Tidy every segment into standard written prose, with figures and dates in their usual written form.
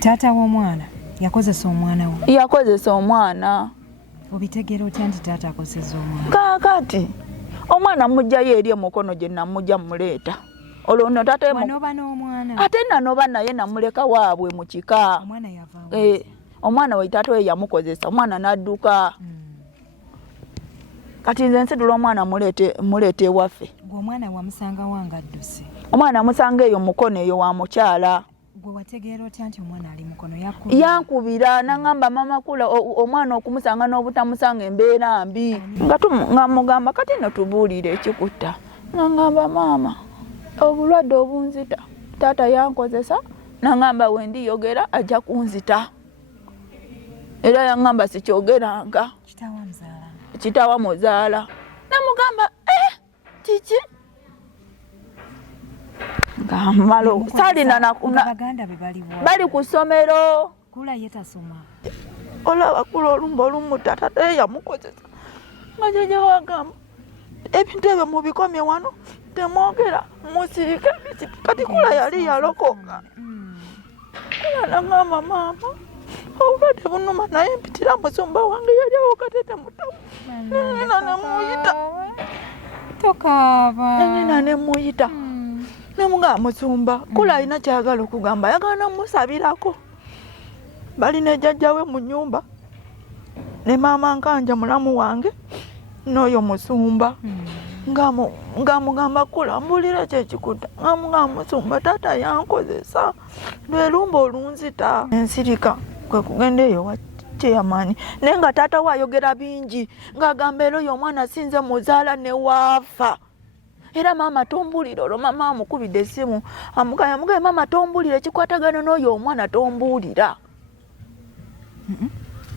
Taata w'omwana yakozesa omwana we. Yakozesa omwana. Obitegera otya nti taata akozesa omwana? Kaakati omwana mujjayo eri omukono gye namujja muleeta. Olwo taata wanoba n'omwana. Ate nanoba naye namuleka waabwe mu kika. Omwana yava. Omwana we taata we yamukozesa. Omwana n'adduka. Kati nze nsidula omwana muleete ewaffe. Omwana wamusanga wanga adduse. Omwana musanga eyo mukono eyo wa mukyala. Gwe wategeera otya nti omwana ali mukono yankubira nangamba mama kula omwana okumusanga n'obutamusanga embeera mbi. Nga mugamba kati no tubuulire ekikutta. Nangamba mama obulwadde obunzita taata yankozesa nangamba wendiyogera ajja kunzita. Era yangamba sikyogeranga. Kitawa muzaala. Namugamba kiki? Ngamalo salina nakuna bali ku ssomero. Kula yetasoma. Olaba kula olumba olumu taata yamukozesa. Nga jjajja wagamba ebintu ebyo mubikomye wano temwogera musiike kati kula yali yalokoka. Kula nangamba mama obulwadde bunuma naye mpitira musumba wange yali awo katete mutamu. Nina nemuyita. Tokaaba. Nina nemuyita. Namunga musumba kula alina kyagala okugamba yagala musabirako. Bali ne jjajja we mu nnyumba ne mama nkanja mulamu wange n'oyo musumba. Ngamugamba kula mbulira kyekikuta. Ngamugamba musumba taata yankozesa lwe lumba olunzita. Ensirika kwe kugenda eyo wa kyeyamaanyi naye nga taata waayogera bingi ng'agamba era oyo omwana sinze muzaala ne waafa. Era mama tombulira olwo mama amukubidde essimu amugaye mama tombulira ekikwatagana n'oyo omwana tombulira.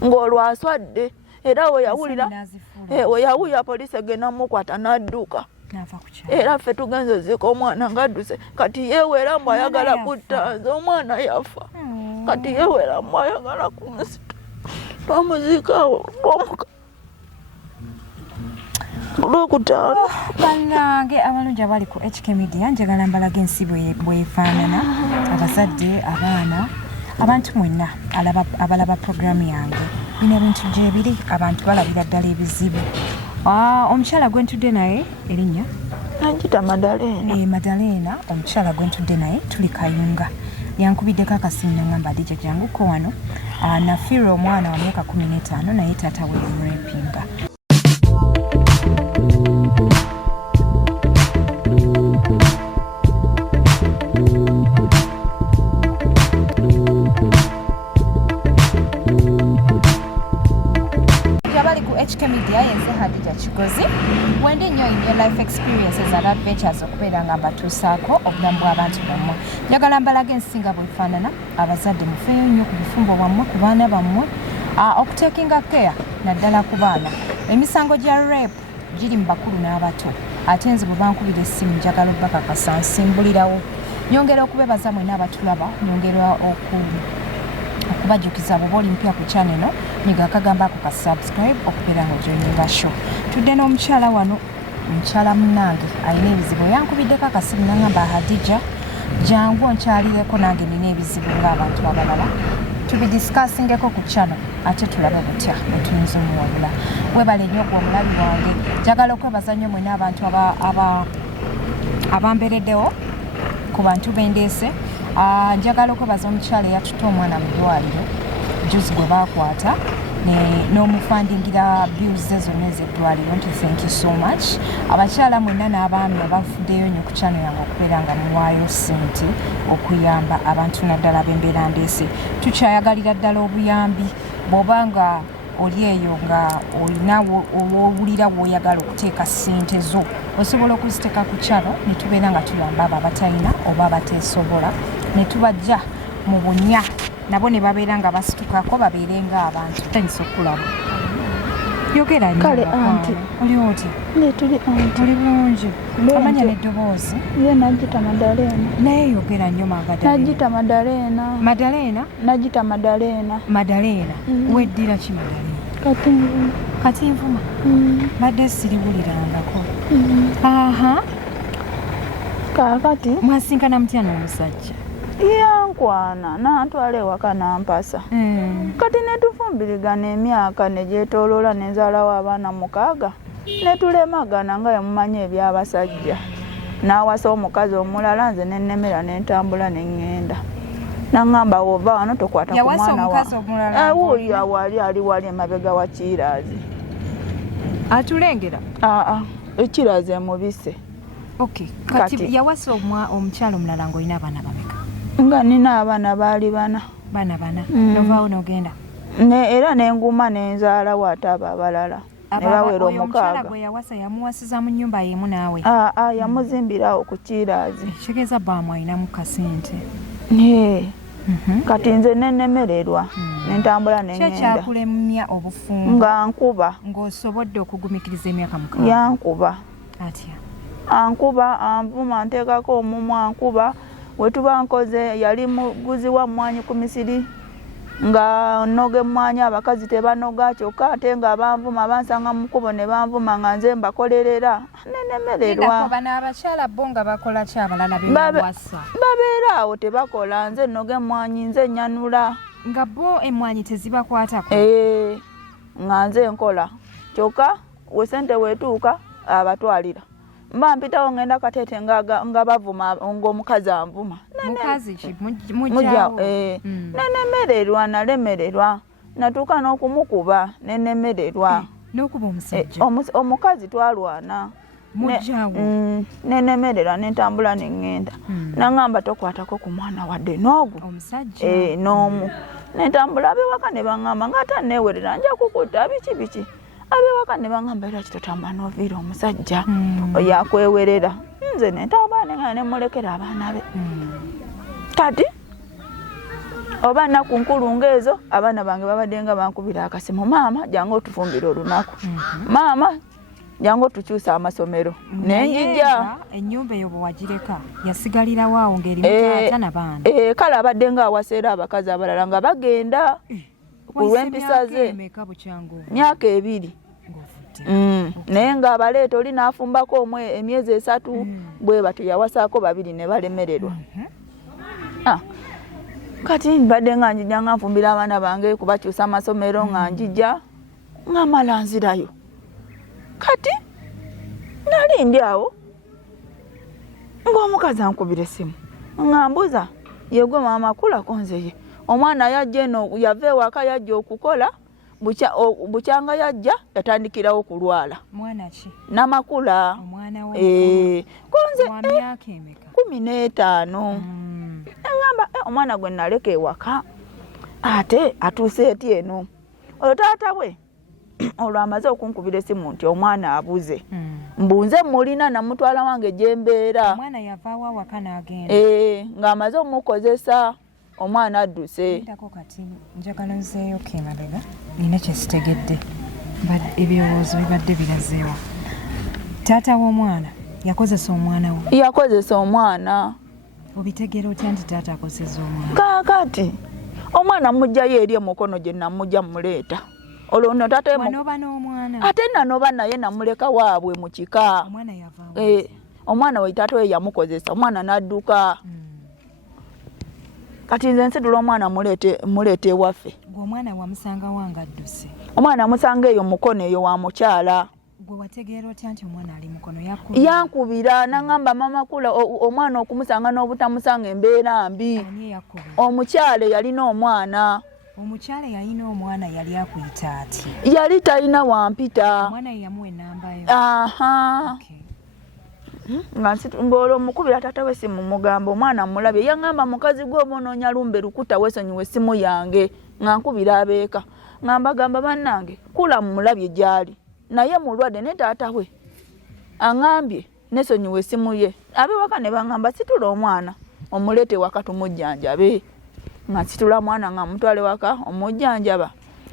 Ng'olwo aswadde era we yawulira poliisi egenda mukwata n'adduka. Era ffe tugenze zika omwana ng'adduse kati yeewera mbu ayagala kutta nze omwana yafa. Kati yeewera mbu ayagala kumusita twamuziikaawo olwokutaano. Bannange abalungi abali ku HK Media njagala mbalaga ensi bwefaanana abazadde abaana abantu mwenna abalaba programu yange. Bino ebintu gyebiri abantu balabira ddala ebizibu. Omukyala gwe ntudde naye erinnya Anjita Madalena. Madalena omukyala gwe ntudde naye tuli Kayunga. Yankubiddeko akasimu nangamba Dija janguko wano. Nafiirwa omwana wa myaka 15 naye taata we yamurepinga. HK Media yenze Hadija Kigozi wende nnyo life experiences and adventures okubeera nga mbatuusaako obulamu bw'abantu bammwe. Njagala mbalaga ensinga bwefaanana abazadde mufeeyo nnyo ku bufumbo bwammwe ku baana bammwe okuteekinga care naddala ku baana. Emisango gya rape giri mu bakulu n'abato ate nze bwe bankubira essimu njagala obbakakasa nsimbulirawo. Nyongera okubebaza mwenna abatulaba nyongera okubajukiza bwoba oli mpya ku channel eno nyiga akagamba ako ka subscribe okubeera nga ojoininga show. Tudde n'omukyala wano omukyala munnange alina ebizibu yankubiddeko akasimu nangamba Hadija jangu onkyalireko nange nina ebizibu ng'abantu abalala tubidiscussingeko ku channel ate tulabe butya bwetuyinza omuwabula. Webale nnyo gwe omulabi wange njagala okwebaza nnyo mwena abantu abambereddewo ku bantu bendeese. Njagala okwebaza omukyala eyatuta omwana mu ddwaliro juzi gwe baakwata n'omufandingira bills ze zonna ez'eddwaliro nti thank you so much. Abakyala mwenna n'abaami abafuddeyo nnyo ku channel yange okubeera nga muwaayo ssente okuyamba abantu naddala ab'embeera ndeese. Tukyayagalira ddala obuyambi bw'oba nga oli eyo nga olina owulira w'oyagala okuteeka ssente zo osobola okuziteeka ku channel ne tubeera nga tuyamba abo abatalina oba abateesobola ne tubajja mu bunya nabo ne babeera nga basitukako babeere ng'abantu. Tanyisa okulaba yogera kale anti oli oti tuli anti oli bulungi amanya n'eddoboozi ye Najita Madalena naye yogera nnyo Najita Madalena Najita Madalena weddira ki Madalena Katinvuma badde siriwulirangako kaakati mwasinkana mutya n'omusajja yankwana nantwala ewaka nampasa kati netufumbirigana emyaka negyetoloola nenzaalawo abaana 6 netulemagana nga yemumanya ebyabasajja nawasa omukazi omulala nze nennemera nentambula neŋŋenda naŋŋamba wova wano tokwata ku mwana wuuyo wali ali wali emabega wa Kiraazi atulengera Ekiraazi emubise. Okay. Kati yawasa omukyalo omulala ng'olina abaana bameka? Nga nina abaana baali 4. Baana 4. Novaawo n'ogenda? Era nenguma nenzaalawo ate abo abalala. Ne bawera 6. Omukyala gwe yawasa yamuwasiza mu nnyumba yemu naawe? Yamuzimbirawo ku Kiraazi. Kitegeeza bamwalinamu kasente. Kati nze nennemererwa nentambula neŋŋenda. Kyekyakulemya obufungo? Nga nkuba. Ng'osobodde okugumikiriza emyaka 6? Yankuba. Atya? Ankuba anvuma nteekako omumwa ankuba wetuba nkoze yali muguzi wa mmwanyi ku Misiri nga noge mmwanyi abakazi tebanoga kyokka ate nga banvuma bansanga mu kkubo ne banvuma nga nze mbakolerera nenemererwa. Bano abakyala bo nga bakola ki abalala bebawasa? Babeera awo tebakola nze noge mmwanyi nze nyanula. Nga bo emmwanyi tezibakwatako? Nga nze nkola kyokka we sente wetuuka abatwalira. Mpitawo ngenda katete nga bavuma ng'omukazi anvuma. Mukazi ki? Mujjawo? Nenemererwa nalemererwa natuuka n'okumukuba nenemererwa. N'okuba omusajja? Omukazi twalwana. Mujjawo? Nenemererwa nentambula neŋŋenda. Naŋŋamba tokwatako ku mwana wadde n'ogwo. Omusajja? N'omu. Nentambula abewaka ne baŋŋamba ng'ate neewerera nja kukutta biki. Abewaka ne baŋŋamba era kitotamba n'oviira omusajja yakwewerera. Nze nentambula neŋŋenda nemulekera abaana be. Kati oba nnaku nkulu ng'ezo abaana bange babadde nga bankubira akasimu, maama jangu otufumbira olunaku, maama jangu otukyusa amasomero. Nenjija ennyumba eyo bwe wagireka yasigalirawo awo ng'erimu taata n'abaana? Kale abadde ng'awaseera abakazi abalala nga bagenda ku lw'empisa ze. Myaka 2. Naye ng'abaleeta oli n'afumbako emyezi 3 bwe batyo yawasaako 2 ne balemererwa. Kati mbadde nga njija nga nfumbira abaana bange kubakyusa amasomero nga njija nga mala nzirayo. Kati nali ndi awo ng'omukazi ankubira essimu nga mbuza yegwe maama kulako nzeye omwana yajja eno yava ewaka yajja okukola bukyanga yajja yatandikirawo kulwala. Mwana ki? Namakula. Omwana we? Konze wa myaka emeka? 15. Ngamba omwana gwe naleka ewaka ate atuuse eti eno. Olwo taata we olwo amaze okunkubira essimu nti omwana abuze. Mbunze mulina namutwala wange gye mbeera. Omwana yavaawo awaka n'agenda? Ng'amaze omukozesa omwana adduse. Ndako kati njagala nzeeyo emabega nina kye sitegedde ebirowoozo bibadde birazeewa. Taata w'omwana yakozesa omwana we? Yakozesa omwana. Obitegeera otya nti taata akozesa omwana? Kaakati omwana mujjayo eri emukono gye namujja muleeta. Olwo no taata wanoba n'omwana? Ate nanoba naye namuleka waabwe mu kika. Omwana yavaawo? Omwana we taata we yamukozesa omwana n'adduka. Kati nze nsidula omwana muleete ewaffe. Gwe omwana wamusanga wanga adduse? Omwana amusanga eyo mukono eyo wa mukyala. Gwe wategeera otya nti omwana ali mukono? Yankubira naŋŋamba mama kula omwana okumusanga n'obutamusanga embeera mbi. Ani yakubira? Omukyala yalina omwana. Omukyala yalina omwana yali akuyita ati? Yali talina wampita. Omwana yamuwa ennamba yo? Ng'olwo mukubira taata we simu mugamba omwana mulabye. Yaŋŋamba mukazi gwe oba onoonya lumbe lukuta weesonyiwe essimu yange nga nkubira abeeka. Ngamba bannange kula mulabye gy'ali naye mulwadde ne taata we aŋŋambye neesonyiwe essimu ye. Abewaka ne baŋŋamba situla omwana omuleete waka tumujjanjabe. Nga situla mwana nga mutwale waka omujjanjaba.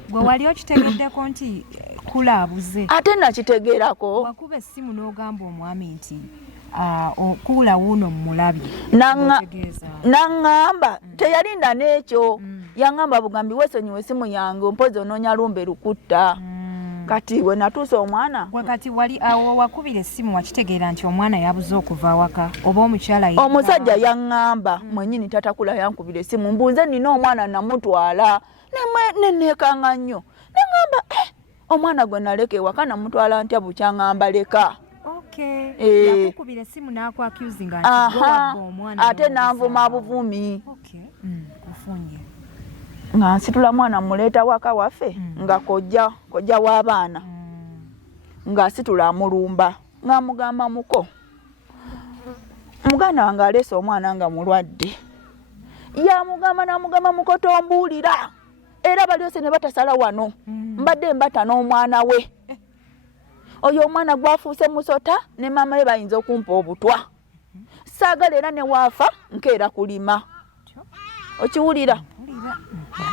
Gwe wali okitegeddeko nti kula abuze? Ate nakitegeerako. Wakuba essimu n'ogamba omwami nti okuula wuuno mulabye. Naŋŋamba teyalinda n'ekyo. Yaŋŋamba bugambi weesonyiwe essimu yange mpozi onoonya lumbe lukutta. kati we natuuse omwana gwe kati wali awo wakubira essimu wakitegeera nti omwana yabuze okuva waka oba omukyala omusajja yaŋŋamba mwenyini tatakula yankubira essimu mbuuze nina omwana namutwala nenneekanga nnyo neŋŋamba omwana gwe naleka ewaka namutwala ntya bukyaŋŋamba leka yakukubira essimu n'akwakyuzinga nti wabba omwana ate nanvuma buvumi kufunye nga nsitula mwana muleeta waka waffe nga kojja w'abaana ng'asitula amulumba ng'amugamba muko muganda wange aleese omwana nga mulwadde yamugamba n'amugamba muko tombuulira era baliose ne batasala wano mbadde mbata n'omwana we oyo omwana gwafuuse musota ne maama we bayinza okumpa obutwa saagala era ne waafa nkeera kulima okiwulira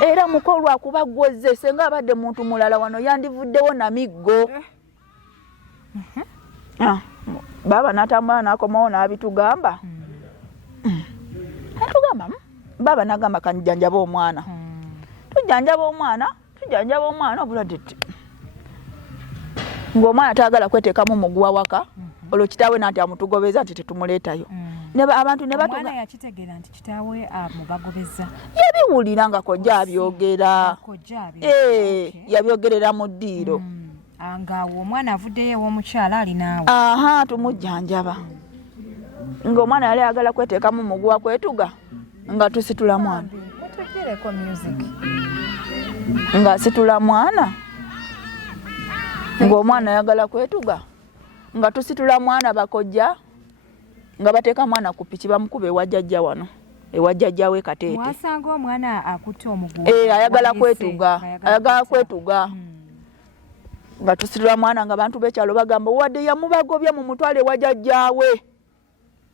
era muko lwakuba gwozze senga abadde muntu mulala wano yandivuddewo namiggo baba natambula nakomawo n'abitugamba atugamba baba nagamba kanjanjaba omwana tujanjaba omwana obulwadde ng'omwana taagala kweteekamu muguwa waka olwo kitaawe nanti amutugobeza nti tetumuleetayo abantu ne omwana yakitegeera nti kitaawe amubagobeza yabiwulira nga kojja abyogera yabyogerera mu ddiiro ngaawo omwana avuddeyo ew'omukyala alinaawe tumujjanjaba ng'omwana yali ayagala kweteekamu muguwa kwetuga nga tusitula mwana ng'asitula mwana ng'omwana ayagala kwetuga nga tusitula mwana bakojja nga bateeka mwana ku piki bamukube ewajjajja wano ewajjajja we Kateete wasanga omwana akutte omuguwa ayagala kwetuga nga tusitula mwana nga bantu b'ekyalo bagamba wadde yamubagobya mu mutwale ewajjajjawe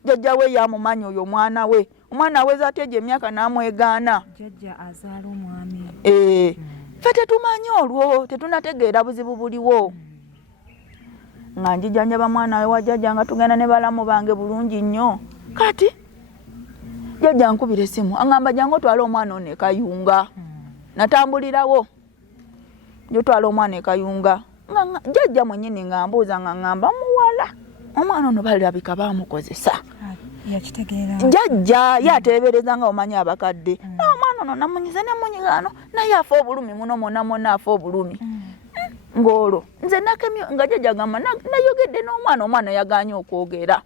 jjajjawe yamumanya oyo omwana we aweza ateja emyaka n'amwegaana jjajja azaala omwami ffe tetumanyi olwo tetunategeera buzibu buliwo nga njijjanjaba mwana we wa jjajja nga tugenda ne balamu bange bulungi nnyo kati jjajja nkubira essimu aŋŋamba jangu otwala omwana ono ekayunga natambulirawo jotwala omwana ekayunga jjajja mwennyini nga mbuuza nga ŋŋamba muwala omwana ono balabika bamukozesa jjajja yateebereza nga omanyi abakadde n'omwana ono namunyize nemunyigaano naye afa obulumi muno mwonna afa obulumi ng'olwo nze nakemyo nga jjajja agamba nayogedde n'omwana omwana yaganye okwogera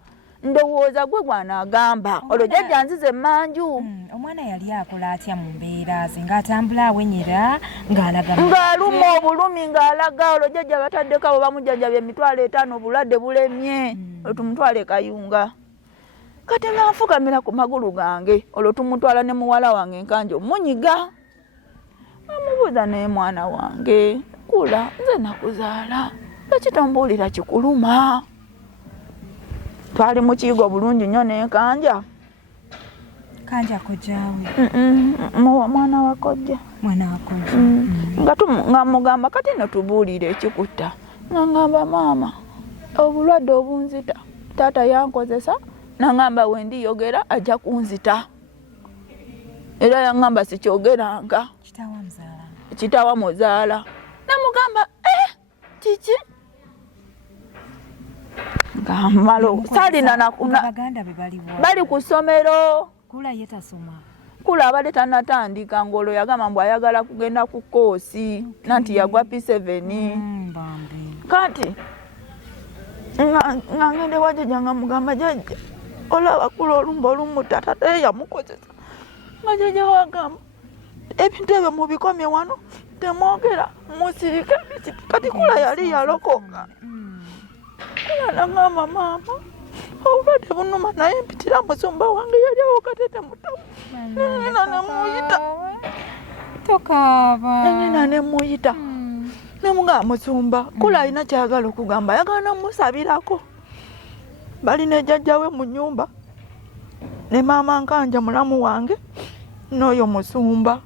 ndowooza gwe gwanaagamba olwo jjajja nzize emmanju omwana yali akola atya mu mbeera ze ng'atambula awenyera ng'aluma obulumi ng'alaga olwo jjajja bataddeko abo bamujjanjabya 5,000 obulwadde bulemye olwo tumutwale kayunga kati nga nfukamira ku magulu gange olwo tumutwala ne muwala wange enkanja omunyiga amubuuza naye mwana wange kula nze nakuzaala lwaki tombuulira kikuluma twali mu kiyigo bulungi nnyo n'enkanja kojjaawe mwana wa kojja nga mugamba kati notubuulire ekikutta nga ngamba maama obulwadde obunzita taata yankozesa nangamba wendiyogera ajja kunzita era yaŋŋamba sikyogeranga kitaawa muzaala namugamba kiki nga malo saalina bali ku ssomero kula abadde tanatandika ng'olwo yagamba mbu ayagala kugenda ku koosi nanti yagwa P7 kati nga ngende wajjajja nga mugamba jjajja olaba kula olumba olumuta tata yamukozesa nga jjajja wagamba ebintu ebyo mubikomye wano temwogera musirike kati kula yali yalokoka kula nangamba maama obulwadde bunuma naye mpitira musumba wange yali awo Kateete mutamu nengenda nemuyita nengenda nemuyita nemugamba musumba kula alina kyayagala okugamba ayagala namusabirako balina jjajjawe mu nnyumba ne maama nkanja mulamu wange n'oyo musumba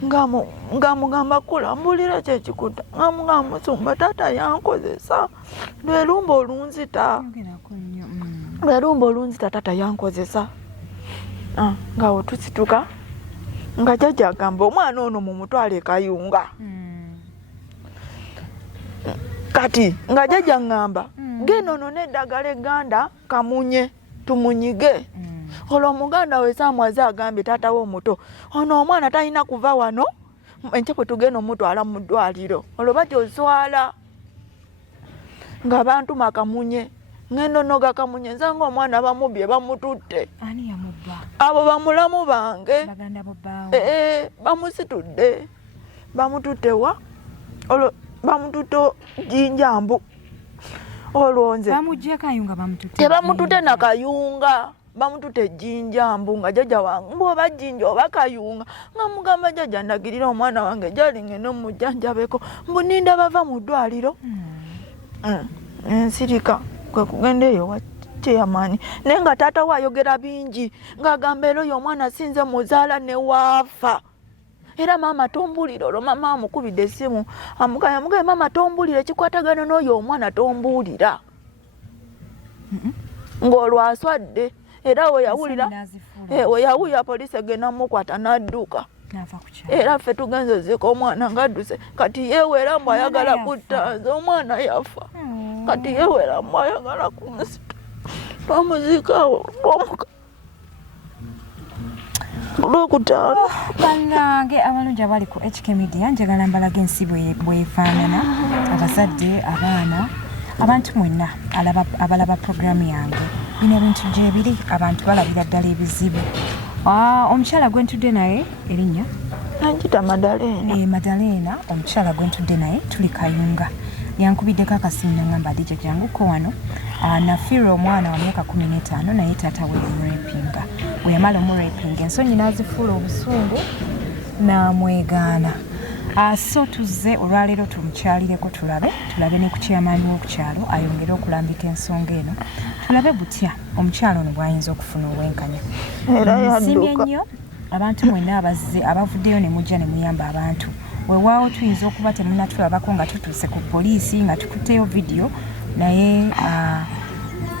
ng'amugamba kula mbulira kyekikuta ng'amugamba musumba taata yankozesa lwerumba olunzita taata yankozesa ng'awo tusituka nga jjajja agamba omwana ono mu mutwale kayunga kati nga jjajja ngamba genda onone eddagala egganda kamunye tumunyige olwo omuganda we Samwaze agambye taata we omuto ono omwana talina kuva wano enkya bwe tugenda omutwala mu ddwaliro olwo bati oswala ng'abantu makamunye ngendo noga kamunye nzanga omwana bamubye bamututte ani yamubba abo bamulamu bange baganda bobbawo bamusitudde bamututte wa olwo bamututte Jinjambu olwonze bamujje kayunga bamututte tebamututte na kayunga bamututte Jinjambu nga jjajja wange mboba Jinja oba kayunga nga mugamba jjajja ndagirira omwana wange jali ngeno mujjanjabeko mbuninda bava mu ddwaliro ensirika kwe kugenda eyo wa chairman naye nga taata we ayogera bingi ng'agamba era oyo omwana sinze muzaala ne waafa era maama tombulira olwo maama amukubidde essimu amugaya maama tombulira ekikwatagana n'oyo omwana tombulira ng'olwo aswadde era we yawulira poliisi egenda mukwata n'adduka era ffe tugenze ozika omwana ng'adduse kati yeewera mbu ayagala kutta nze omwana yafa kati yeewera mbu ayagala kumusita twamuzikaawo olwokutaano bannange abalungi abali ku HK Media njagala mbalaga ensi bwefaanana abazadde abaana abantu mwenna abalaba programu yange bino ebintu gyebiri abantu balabira ddala ebizibu omukyala gwe ntudde naye erinnya anjita Madalena omukyala gwe ntudde naye tuli kayunga yankubiddeko akasimu nangamba adija janguko wano nafiirwa omwana wa myaka 15 naye taata we yamurepinga bwe yamala omurepinga ensonyi n'azifuula obusungu n'amwegaana so tuzze olwaleero tumukyalireko tulabe ne ku chairman w'okukyalo ayongere okulambika ensonga eno tulabe butya omukyalo ono bw'ayinza okufuna obwenkanya nsimbye nnyo abantu mwenna abavuddeyo ne mujja ne muyamba abantu weewaawo tuyinza okuba temunnatulabako nga tutuuse ku poliisi nga tukutteyo vidiyo naye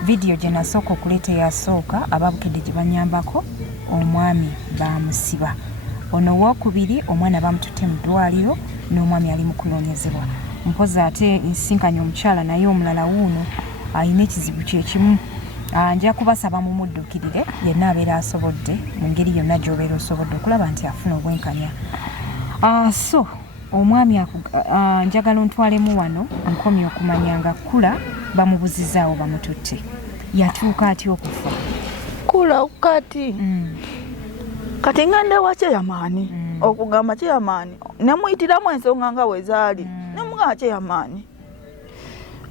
vidiyo gye nasooka okuleeta eyasooka ababukedde gye banyambako omwami bamusiba ono owookubiri omwana bamututte mu ddwaliro n'omwami ali mu kunoonyezebwa mpozi ate nsinkanye omukyala naye omulala wuuno alina ekizibu kyekimu nja kubasaba mumuddukirire yenna abeera asobodde mu ngeri yonna gy'obeera osobodde okulaba nti afuna obwenkanya so omwami njagala ontwalemu wano nkomye okumanya nga Kula bamubuzizaawo bamututte yatuuka atya okufa Kula kati kati ngende wa chairman okugamba chairman nemuyitiramu ensonga nga we zaali nemugaa chairman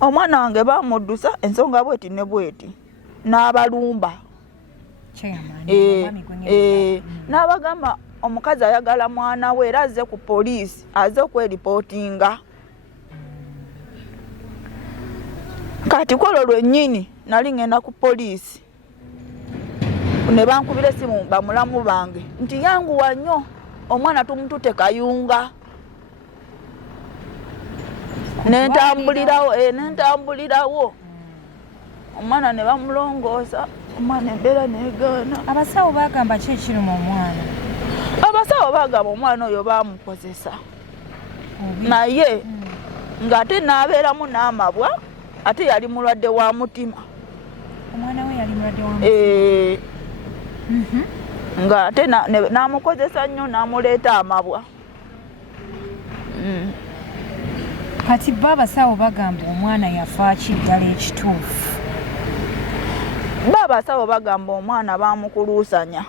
omwana wange bamuddusa ensonga bweti ne bweti n'abalumba n'abagamba omukazi ayagala mwana we era azze ku poliisi azze okweripotinga kati kwolwo lwennyini nali ngenda ku poliisi ne bankubira essimu bamulamu bange nti yanguwa nnyo omwana tumututte kayunga nentambulirawo omwana ne bamulongoosa omwana embeera negaana abasawo bagamba ki ekirimu omwana abasawo bagamba omwana oyo bamukozesa naye ng'ate n'abeeramu n'amabwa ate yali mulwadde wa mutima omwana we yali mulwadde wa mutima ng'ate n'amukozesa nnyo n'amuleeta amabwa kati bo abasawo bagamba omwana yafa ki ddala ekituufu abasawo bagamba omwana bamukuluusanya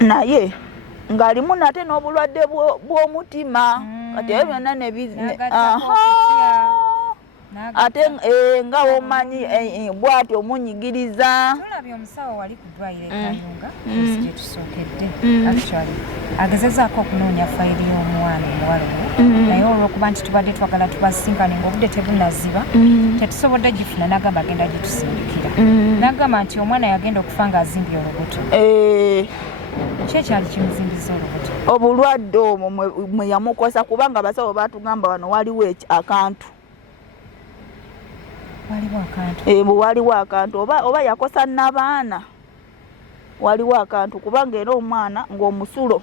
naye ng'alimu nate n'obulwadde bw'omutima kati ebyo byonna ate nga womanyi bw'ati omunyigiriza tulabye omusawo wali ku ddwaliro ekayunga gye tusookedde actually agezezaako okunoonya fayiri y'omwana omuwala oyo naye olw'okuba nti tubadde twagala tubasinkane ng'obudde tebunaziba tetusobodde gifuna n'agamba agenda gitusindikira n'agamba nti omwana yagenda okufa ng'azimbye olubuto ki ekyali kimuzimbiza olubuto obulwadde omwo mwe yamukosa kubanga abasawo baatugamba wano waliwo akantu waliwo akantu oba yakosa n'abaana waliwo akantu kubanga era omwana ng'omusulo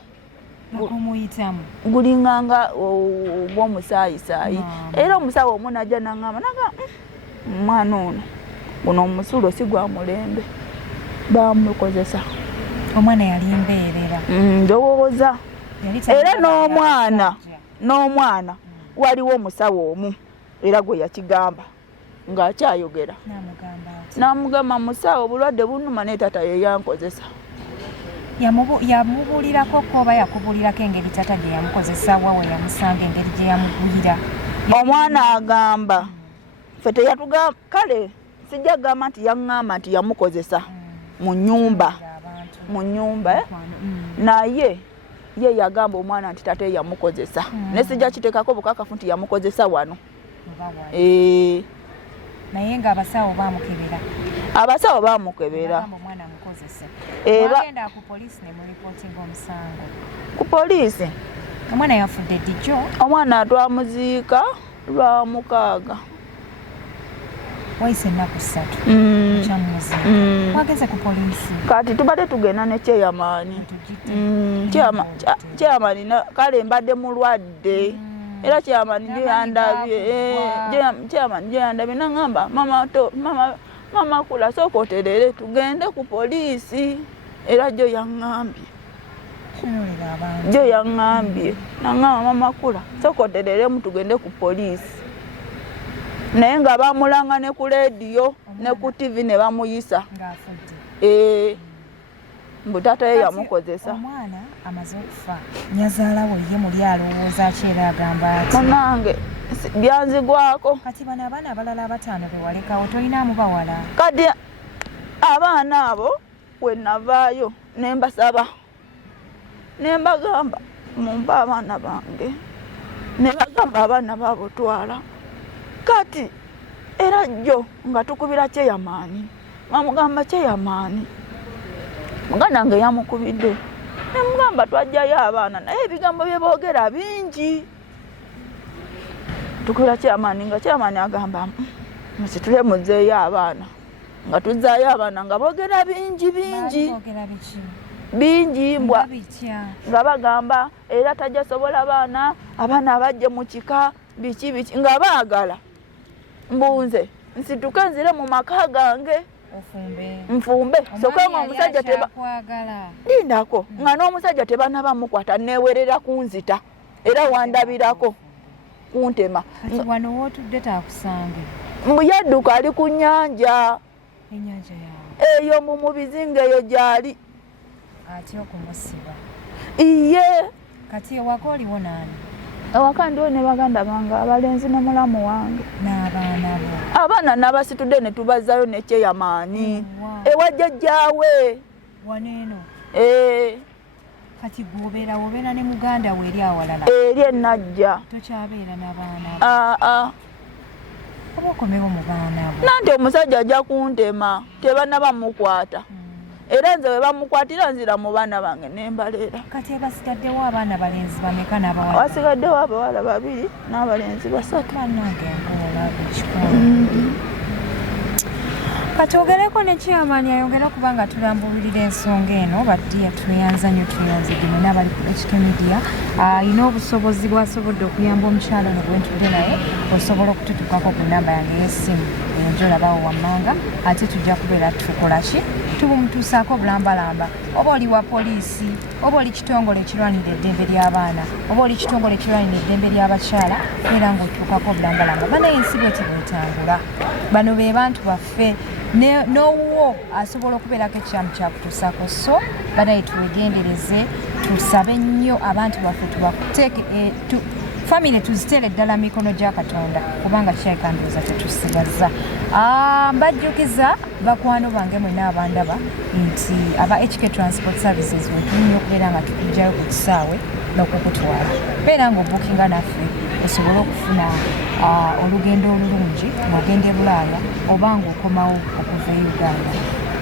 gulinganga obw'omusaayi era omusawo omu najja naŋŋamba omwana ono guno omusulo si gwa mulembe bamukozesa omwana yali mbeerera ndowooza era n'omwana waliwo omusawo omu era gwe yakigamba ng'akyayogera n'amugamba musawo obulwadde bunuma naye taata ye yankozesa yamubuulirako ko oba yakubuulirako engeri taata gye yamukozesa wa we yamusanga engeri gye yamugwira omwana agamba ffe teyatugamba kale sijja gamba nti yaŋŋamba nti yamukozesa mu nnyumba naye ye yagamba omwana nti tate yamukozesa ne sijja kiteekako bukakafu nti yamukozesa wano naye ng'abasawo baamukebera omwana amukozese bagenda ku poliisi ne muripootinga omusango ku poliisi omwana yafudde ddijo omwana twamuziika lwa 6 wayise ennaku 3 kyamuziika wageze ku poliisi kati tubadde tugenda ne kyeyamaani kyeyamaani kale mbadde mulwadde era kyeyamaani gyeyandabye naŋŋamba mama kula sooka oterere tugende ku poliisi era gyo yaŋŋambye naŋŋamba mama kula sooka otereremu tugende ku poliisi naye nga bamulanga ne ku leediyo ne ku TV ne bamuyisa mbu taata ye yamukozesa omwana amaze okufa nyazaalawo ye muli alowooza ki era agamba ati munange byanzigwako kati bano abaana abalala 5 bewalekawo tolinaamu bawala kati abaana abo we navaayo ne mbasaba ne mbagamba mumpe abaana bange ne bagamba abaana baabo twala kati era jjo nga tukubira kyeyamaani bamugamba kyeyamaani muganda nge yamukubidde nemugamba twajjayo abaana naye ebigambo bye boogera bingi tukubira kyeyamaani nga kyeyamaani agamba musitule muzeeyo abaana nga tuzzaayo abaana nga boogera bingi mbwa nga bagamba era tajja sobola abaana abajje mu kika biki nga baagala mbunze nsituke nzire mu maka gange nfumbe soka nga omusajja lindako nga n'omusajja tebanaba mukwata newerera kunzita era wandabirako kuntema wano wootudde taakusange yadduka ali ku nnyanja eyo mu bizinga eyo gyali ati okumusiba iye kati ewaka oliwo naani awaka ndiwo ne baganda bange abalenzi n'omulamu wange n'abaana bo abaana n'abasitudde ne tubazzayo ne kyeyamaani ewajjajjaawe waneeno kati gwobeera ne muganda we eri awalala eri enajja tokyabeera n'abaana oba okomewo mu baana bo nanti omusajja ajja kuntema tebanaba mukwata era nze we bamukwatira nzira mu baana bange nembaleera kati basigaddewo abaana balenzi bameka n'abawala wasigaddewo abawala 2 n'abalenzi 3 bannange ngola ekikulu katogereko ne kyamaani ayongera okuba nga tulambulirira ensonga eno baddiya tweyanza nnyo tweyanzigine n'abali ku HK Media ayina obusobozi bwasobodde okuyamba omukyala ono gwentudde naye osobola okututukako ku namba yange y'essimu enjolabawo wammanga ate tujja kubeera tukolaki tubumutuusaako bulambalamba oba oli wa poliisi oba oli kitongole ekirwanira eddembe ly'abaana oba oli kitongole ekirwanira eddembe ly'abakyala era ng'otuukako bulambalamba banaye ensi bweti bwetambula bano be bantu baffe n'owuwo asobola okubeerako ekyamu kyakutuusako so banaye twegendereze tusabe nnyo abantu baffe tubateeke famire tuziteere ddala mikono gya Katonda kubanga kyaikanduuza tetusigaza mbajjukiza bakwano bange mwenna abandaba nti aba HK Transport Services wetulinnya okubeera nga tukujjayo ku kisaawe n'okukutwala beera ng'obukinga naffe osobole okufuna olugendo olulungi ng'ogenda e Bulaaya oba ng'okomawo okuva e Uganda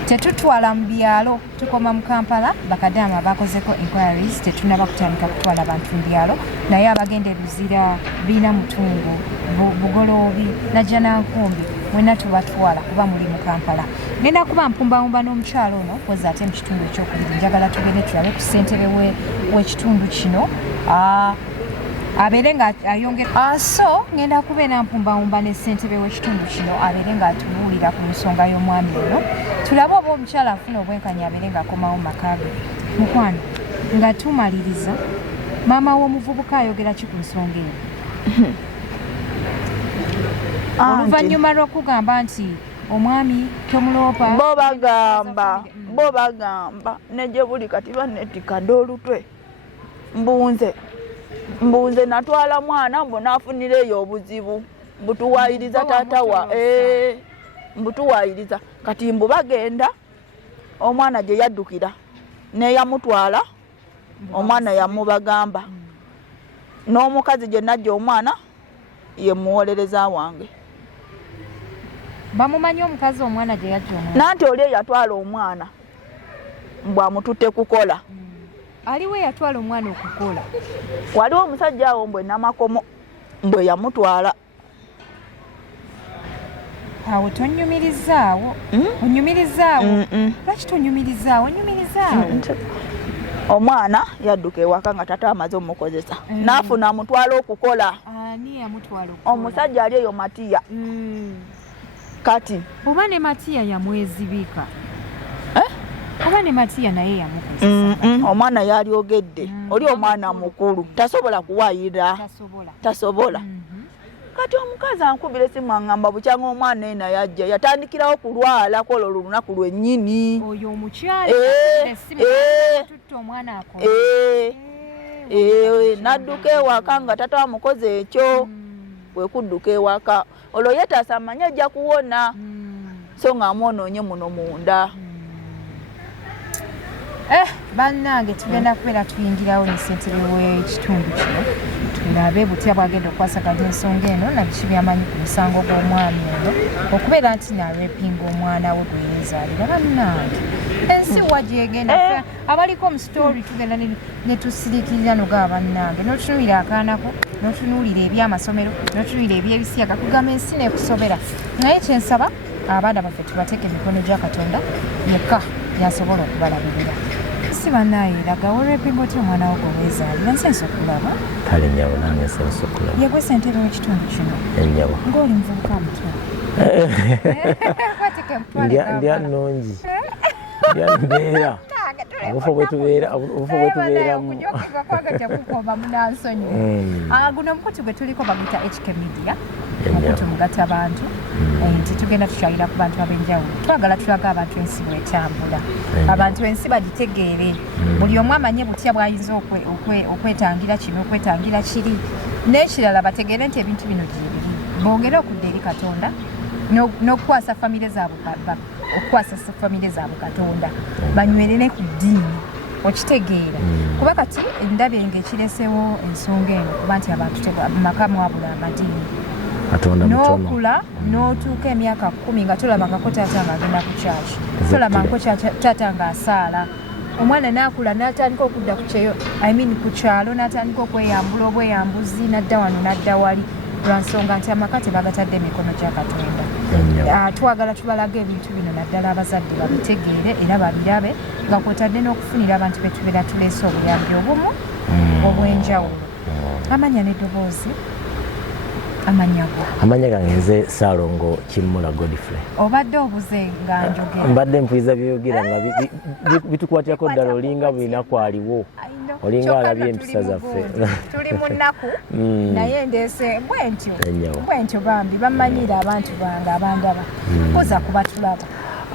tetutwala mu byalo tukoma mu Kampala bakadama bakozeko inquiries tetunaba kutandika kutwala abantu mu byalo naye abagenda Luzira Bina Mutungo Bugoloobi najja Nankumbi mwena tubatwala kuba muli mu Kampala ngenda kuba mpumbawumba n'omukyalo ono koza ate mu kitundu ekyokubiri njagala tugende tulabe ku ssentebe w'ekitundu kino abeere nga ayongera so ngenda kubeera mpumbawumba ne ssentebe w'ekitundu kino abeere nga atubuulira ku nsonga y'omwami ono tulabe oba omukyala afuna obwenkanya abeere nga akomawo maka ge mukwano nga tumaliriza maama w'omuvubuka ayogera ki ku nsonga eyo oluvannyuma lw'okugamba nti omwami tomuloopa bo bagamba nejje buli kati bannetikadde olutwe mbunze natwala mwana mbonafunireyo obuzibu mbutuwayiriza taata wa mbutuwayiriza kati mbu bagenda omwana gye yaddukira neyamutwala omwana yamubagamba n'omukazi gye najja omwana ye muwolereza wange bamumanyi omukazi omwana gye yajja omwana nanti oli eyatwala omwana mbw amututte kukola aliwe yatwala omwana okukola waliwo omusajja awo mbwe namakomo mbwe yamutwala awo tonyumirizaawo onyumirizaawo lwaki tonyumirizaawo onyumirizaawo omwana yadduka ewaka nga tata amaze omukozesa naafuna amutwala okukola ani yamutwala okukola omusajja ali eyo Matiya kati oba ne Matiya yamwezibika oba ne Matiya naye yamukozesa omwana yalyogedde oli omwana mukulu tasobola kuwayira tasobola kati omukazi ankubira esimu aŋŋamba bukyanga omwana ena yajja yatandikirawo kulwala kwolwo olunaku lwennyini oyo omukyala tutta omwana akola nadduka ewaka nga tata wamukoze ekyo kwekudduka ewaka olwo yetaasa amanyi ajja kuwona so nga amwonoonye muno munda bannange tugenda kubeera tuyingirawo ne ssentebe w'ekitundu kino tulabe butya bwagenda okwasaganya ensonga eno nabiki byamanyi ku musango gw'omwami ono okubeera nti nalwepinga omwana we gwe yeezaalira bannange ensi wagyegenda abaliko omusitori tugenda ne tusirikirira nogaba bannange n'otunuulira akaanako n'otunuulira ebyamasomero n'otunuulira ebyebisiyaga kugamba ensi neekusobera naye kyensaba abaana baffe tubateeke emikono gya Katonda yekka yasobola okubalabirira si bannaaye eraga olwepinga otya omwana wo gwe weezaalira nsensa okulaba kale nnyabo nange nsensa okulaba yegwe ssentebe w'ekitundu kino ennyabo ng'oli muvubuka muto ndya nnungi ndya mbeera obufo bwe tubeeramu kukoba munansonyi guno omukutu gwe tuliko baguyita HK Media omukutu mugatta bantu nti tugenda tukyalira ku bantu ab'enjawulo twagala tulaga abantu ensi bwetambula abantu ensi bagitegeere buli omu amanye butya bwayinza okwetangira kino okwetangira kiri n'ekirala bategeere nti ebintu bino gyebiri boogere okudda eri Katonda n'okukwasa famire zaabwe Katonda banywerere ku ddiini okitegeera kuba kati ndabye ng'ekiresewo ensonga eno kuba nti abantu maka mwabula amadiini n'okula n'otuuka emyaka 10 nga tolabangako taata ng'agenda ku kyaki tolabangako taata ng'asaala omwana n'akula n'atandika okudda ku kyalo n'atandika okweyambula obweyambuzi n'adda wano n'adda wali lwansonga nti amaka tebagatadde emikono gya Katonda twagala tubalaga ebintu bino naddala abazadde babitegeere era babirabe nga kwotadde n'okufunira abantu betubeera tuleese obuyambi obumu obw'enjawulo amanya n'eddoboozi amanya gange nze Ssaalongo Kimmula Godfrey obadde obuze nga njogera mbadde mpuliriza byogera nga bitukwatirako ddala olinga bulinaku aliwo olinga alabye empisa zaffe tuli mu nnaku naye ndeese bwentyo bambi bamanyire abantu bange abandaba mpoza kubatulaba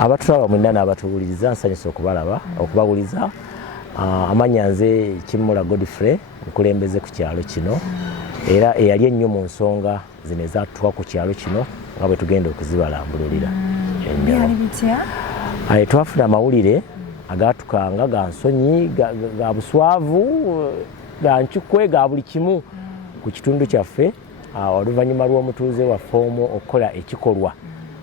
abatulaba mwenna n'abatuwuliriza nsanyusa okubawuliza amanya nze Kimmula Godfrey nkulembeze ku kyalo kino era eyali ennyo mu nsonga zino ezatuuka ku kyalo kino nga bwe tugenda okuzibalambululira twafuna amawulire agatukanga ga nsonyi ga buswavu ga nkyukwe ga buli kimu ku kitundu kyaffe oluvannyuma lw'omutuuze waffe omu okukola ekikolwa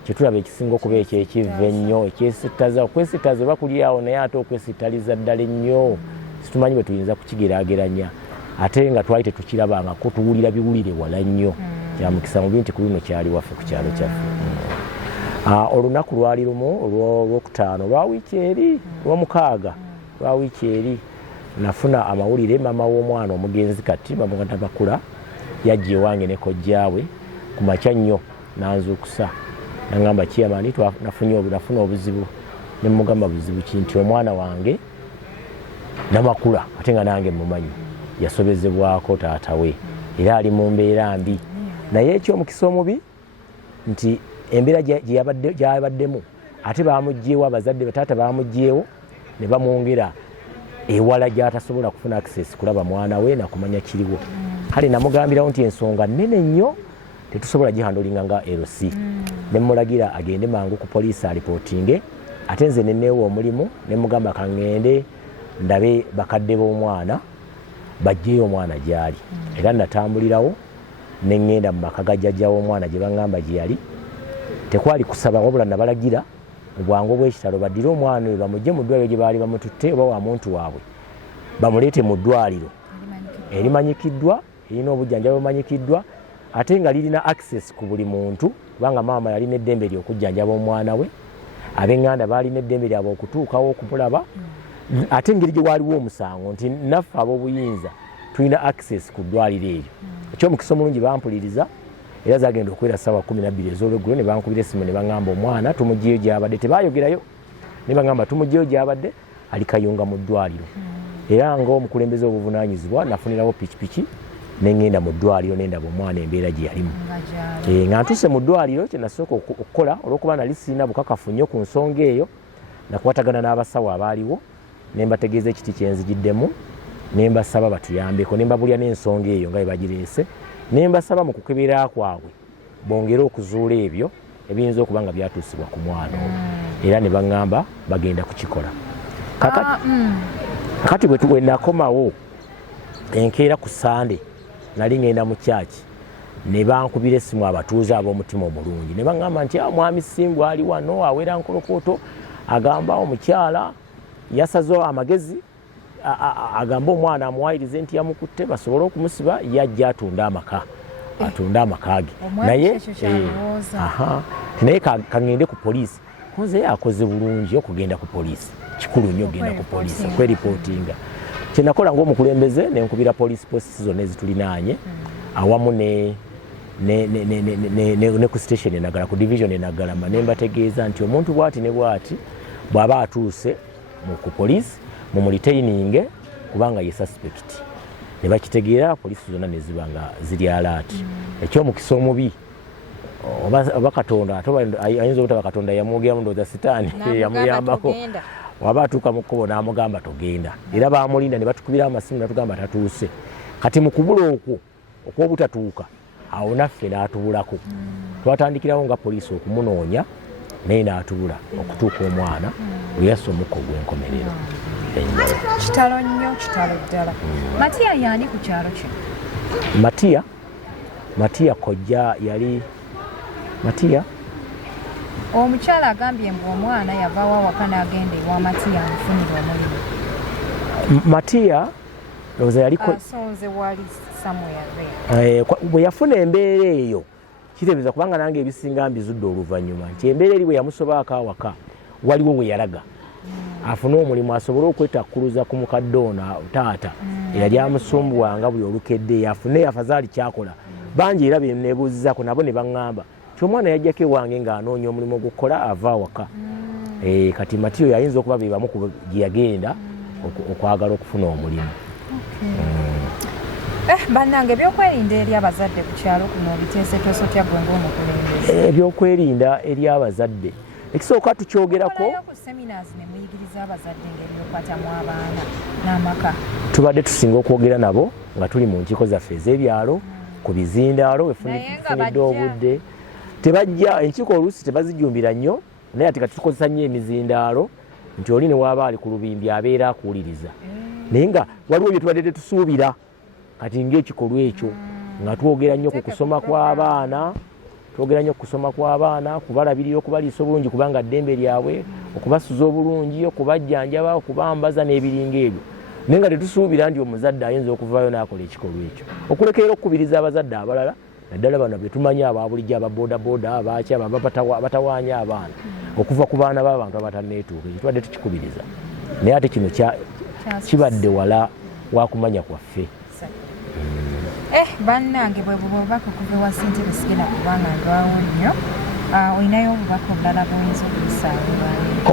kyetulaba ekisinga okuba ekyo ekiva ennyo ekyesittaza okwesittaza oba kuli awo naye ate okwesittaliza ddala ennyo situmanyi bwe tuyinza kukigeraageranya ate nga twali tetukirabangako tuwulira biwulire wala nnyo kya mukisa mubi nti ku luno kyali waffe ku kyalo kyaffe olunaku lwali lumu olwokutaano lwa wiiki eri lwomukaaga lwa wiiki eri nafuna amawulire mama w'omwana omugenzi kati bamuganda bakula yajja ewange ne kojjaawe ku makya nnyo nanzuukusa nagamba kiyamani nafuna obuzibu ne mugamba buzibu ki nti omwana wange namakula ate nga nange mumanyi yasobezebwako taata we era ali mu mbeera mbi naye ekyomukisa omubi nti embeera gyabaddemu ate bamugjeewo abazadde bataata bamugjeewo ne bamwongera ewala gyatasobola kufuna access kulaba mwana we nakumanya kiriwo kale namugambirawo nti ensonga nnene nnyo tetusobola gihandolinga nga LC ne mulagira agende mangu ku poliisi alipootinge ate nze neneewo omulimu ne mugamba kangende ndabe bakadde b'omwana bajjeyo omwana gyali era natambulirawo ne ngenda mu maka ga jjajja w'omwana gye baŋŋamba gye yali tekwali kusaba wabula nabalagira mu bwangu bw'ekitalo baddire omwana we bamugye mu ddwaliro gye baali bamututte oba wa muntu waabwe bamuleete mu ddwaliro erimanyikiddwa erina obujjanjabi bumanyikiddwa ate nga lirina access ku buli muntu kubanga maama yalina eddembe ly'okujjanjaba omwana we ab'eŋŋanda baalina eddembe lyabwe okutuukawo okumulaba ate engeri gye waaliwo omusango nti naffe ab'obuyinza tulina access ku ddwaliro eryo ekyomukisa omulungi bampuliriza era zagenda okwera ssaawa 12 ez'olweggulo ne bankubira essimu ne baŋŋamba omwana tumugyeyo gy'abadde tebaayogerayo ne baŋŋamba tumugyeyo gy'abadde ali Kayunga mu ddwaliro era ng'omukulembeze obuvunaanyizibwa nafunirawo pikipiki nengenda mu ddwaliro nendaba omwana embeera gye yalimu nga ntuuse mu ddwaliro kye nasooka okukola olw'okuba nali sirina bukakafu nnyo ku nsonga eyo nakwatagana n'abasawo abaaliwo ne mbategeeza ekiti kye nzigiddemu ne mbasaba batuyambeko ne mbabulya n'ensonga eyo nga bwe bagireese ne mbasaba mu kukebera kwabwe bongere okuzuula ebyo ebiyinza okuba nga byatuusibwa ku mwana era ne baŋŋamba bagenda kukikola kakati bwe nakomawo enkeera ku Sande nali ngenda mu kyaki ne bankubira essimu abatuuze ab'omutima omulungi ne baŋŋamba nti mwami Simbwa ali wano awera Nkolokooto agamba omukyala yasazeho amagezi agamba omwana amuwayirize nti yamukutte basobole okumusiba yajja atunda amaka ge naye kaŋŋende ku poliisi koze akoze bulungi okugenda ku poliisi kikulu nnyo ogenda ku poliisi okweripootinga kyenakola ng'omukulembeze nenkubira poliisi posts zonna ezitulinaanye awamu ne ku station enagala ku division enagalama ne mbategeeza nti omuntu bw'ati ne bw'ati bw'aba atuuse ku poliisi mumulitaininge kubanga ye suspect ne bakitegeera poliisi zonna ne ziba nga ziri alaati ekyomukisa omubi oba Katonda ate ayinza obutaba Katonda yamwogeramu ndowooza sitaani yamuyambako waba atuuka mu kkubo n'amugamba togenda era baamulinda ne batukubira amasimu natugamba tatuuse kati mu kubula okwo okw'obutatuuka awo naffe n'atubulako twatandikirawo nga poliisi okumunoonya naye n'atubula okutuuka omwana lwe yassa omukka ogw'enkomerero kitalo nnyo kitalo ddala Matiya yaani ku kyalo kino Matiya kojja yali Matiya omukyala agambye mbu omwana yavaawo awaka n'agenda ewa Matiya amufunira omulimu Matiya ndowooza yaliko asonze wali somewhere bwe yafuna embeera eyo kitegeeza kubanga nange ebisinga mbizudde oluvannyuma nti embeera eri bwe yamusobaako awaka waliwo we yalaga afune omulimu asobole okwetakkuluza ku mukadde ono taata eyali amusumbuwanga buli olukedde afune afazaali kyakola bangi era bye neebuuzizaako nabo ne baŋŋamba ti omwana yajjako ewange ng'anoonya omulimu ogw'okukola ava awaka kati Matiyo yayinza okuba be bamu ku gye yagenda okwagala okufuna omulimu bannange ebyokwerinda eri abazadde ku kyalo kuno biteeseteese otya gwe ng'omukulembeze ebyokwerinda eri abazadde ekisooka tukyogerako ku seminars ne muyigiriza abazadde engeri y'okwatamu abaana n'amaka tubadde tusinga okwogera nabo nga tuli mu nkiiko zaffe ez'ebyalo ku bizindaalo wefunidde obudde tebajja enkiiko oluusi tebazijumbira nnyo naye ati kati tukozesa nnyo emizindaalo nti oli ne waaba ali ku lubimbi abeera akuwuliriza naye nga waliwo bye tubadde tetusuubira kati ng'ekikolwa ekyo nga twogera nnyo ku kusoma kw'abaana twogera nnyo kusoma kw'abaana, kubalabirira, okubaliisa obulungi kubanga ddembe lyabwe, okubasuza obulungi, okubajjanjaba, okubambaza n'ebiringa ebyo. Naye nga tetusuubira nti omuzadde ayinza okuvaayo n'akola ekikolwa ekyo. Okulekerera okukubiriza abazadde abalala, naddala bano be tumanyi ababulijjo, ababoodabbooda, abaaki, batawaanya abaana, okuva ku baana b'abantu abatanneetuuka, tubadde tukikubiriza. Naye ate kino kibadde wala wa kumanya kwaffe. Bannange bwe bubaka kuva ewa ssentebe sigenda kubanga ndwawo nnyo. Olinayo obubaka obulala bw'oyinza okuyisaawo?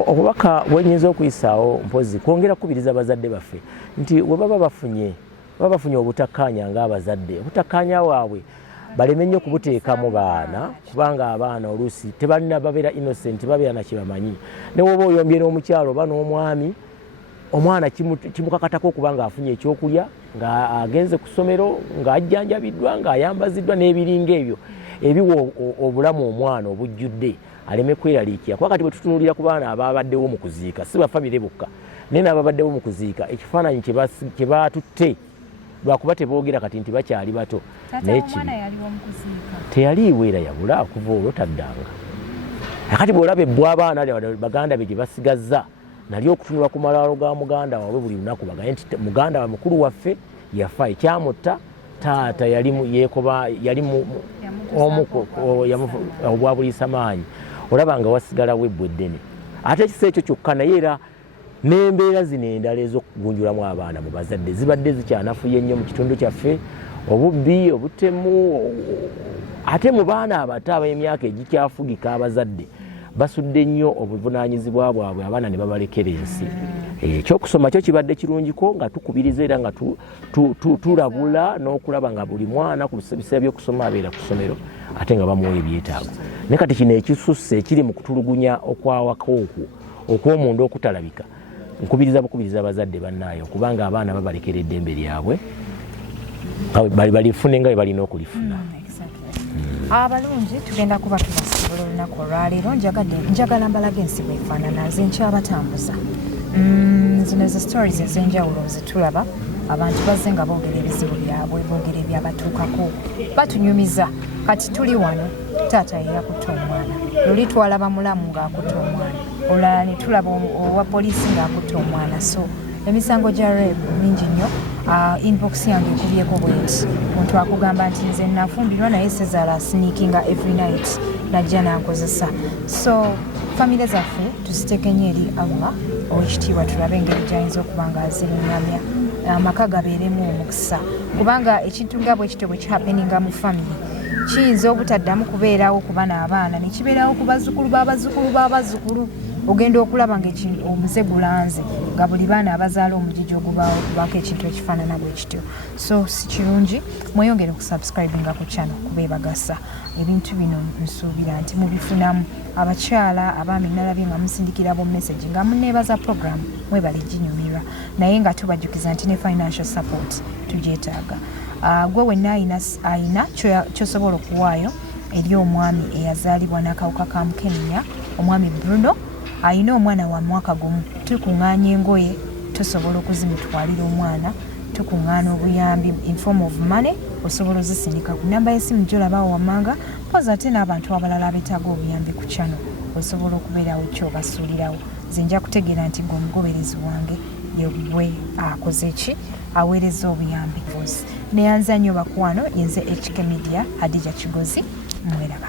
Obubaka bwenyinza okuyisaawo mpozi kwongera kukubiriza abazadde baffe nti we baba bafunye obutakkaanya ng'abazadde, obutakkaanya waabwe baleme nnyo okubuteeka mu baana, kubanga abaana oluusi tebalina, babeera innocent, babeera na kye bamanyi. Ne woba oyombye n'omukyalo oba n'omwami, omwana kimukakatako okuba ng'afunye ekyokulya, ng'agenze ku ssomero, ng'ajjanjabiddwa, ng'ayambaziddwa n'ebiringa ebyo ebiwa obulamu omwana obujjudde, aleme kweraliikira. Kuba kati bwe tutunuulira ku baana ababaddewo mu kuziika, si bafamire bokka, naye n'ababaddewo mu kuziika, ekifaananyi kye baatutte lwakuba teboogera kati nti bakyali bato. Naye teyaliiwo era yabula okuva olwo taddanga. Akati bw'olaba ebbwa abaana baganda be gye basigazza, nali okutunula ku malaalo ga muganda waabwe buli lunaku bagaye nti muganda wa mukulu waffe yafa, ekyamutta taata yali obwabuliisa maanyi, olaba nga wasigalawo ebbwa eddene. Ate ekisa ekyo kyokka naye era n'embeera zino endala ez'okugunjulamu abaana mu bazadde zibadde zikyanafuye nnyo mu kitundu kyaffe, obubbi, obutemu. Ate mu baana abato ab'emyaka egikyafugika abazadde basudde nnyo obuvunaanyizibwa bwabwe, abaana ne babalekera ensi. Ekyokusoma kyo kibadde kirungiko nga tukubiriza era nga tulabula n'okulaba nga buli mwana ku biseera by'okusoma abeera ku ssomero ate nga bamuwa ebyetaago. Naye kati kino ekisusse ekiri mu kutulugunya okwawaka okwo okw'omuntu okutalabika, nkubiriza abazadde bannaayo kubanga abaana babalekera eddembe lyabwe balifune nga bwe balina okulifuna. Abalungi tugenda kuba tubasibula olunaku olwaleero. Njagala mbalage ensi bwefaanana, nze nkyabatambuza. Zino ze stories ez'enjawulo zitulaba, abantu bazze nga boogera ebizibu byabwe, boogera ebyabatuukako, batunyumiza. Kati tuli wano, taata yeyakutte omwana, luli twalaba mulamu ng'akutte omwana, olala ne tulaba owa poliisi ng'akutte omwana. So emisango gya rape mingi nnyo. Inbox yange ekubyeko bweti, omuntu akugamba nti nze nafumbirwa naye Sezaala sneakinga every night najja nankozesa. So famire zaffe tuziteeke nnyo eri Allah ow'ekitiibwa, tulabe engeri gy'ayinza okuba nga aziruŋŋamya, amaka gabeeremu omukisa, kubanga ekintu nga bwe kityo bwe kihapeninga mu famire kiyinza obutaddamu kubeerawo ku bana abaana, ne kibeerawo ku bazzukulu b'abazzukulu b'abazzukulu. Ogenda okulaba ng'omuze gulanze nga buli baana abazaala omugigi ogubaawo okubaako ekintu ekifaanana bwe kityo. So si kirungi mweyongere okusubscribinga ku channel kubeebagasa. Ebintu bino nsuubira nti mubifunamu. Abakyala abaami nalabye nga musindikira bo message nga muneebaza program mwebale ginyumirwa, naye nga tubajjukiza nti ne financial support tugyetaaga. Gwe wenna ayina kyosobola okuwaayo eri omwami eyazaalibwa n'akawuka ka Mukenenya, omwami Bruno ayina omwana wa mwaka gumu, tukuŋŋaanya engoye tusobola okuzimutwalira omwana, tukuŋŋaana obuyambi in form of money, osobola ozisindika ku namba y'essimu gy'olabawo wammanga, poza ate n'abantu abalala abeetaaga obuyambi ku channel osobola okubeerawo kyobasuulirawo. Nze nja kutegeera nti gwe omugoberezi wange yegwe akoze ki, aweereza obuyambi voice. Neyanza nnyo bakwano, yenze HK Media, Hadija Kigozi, mweraba.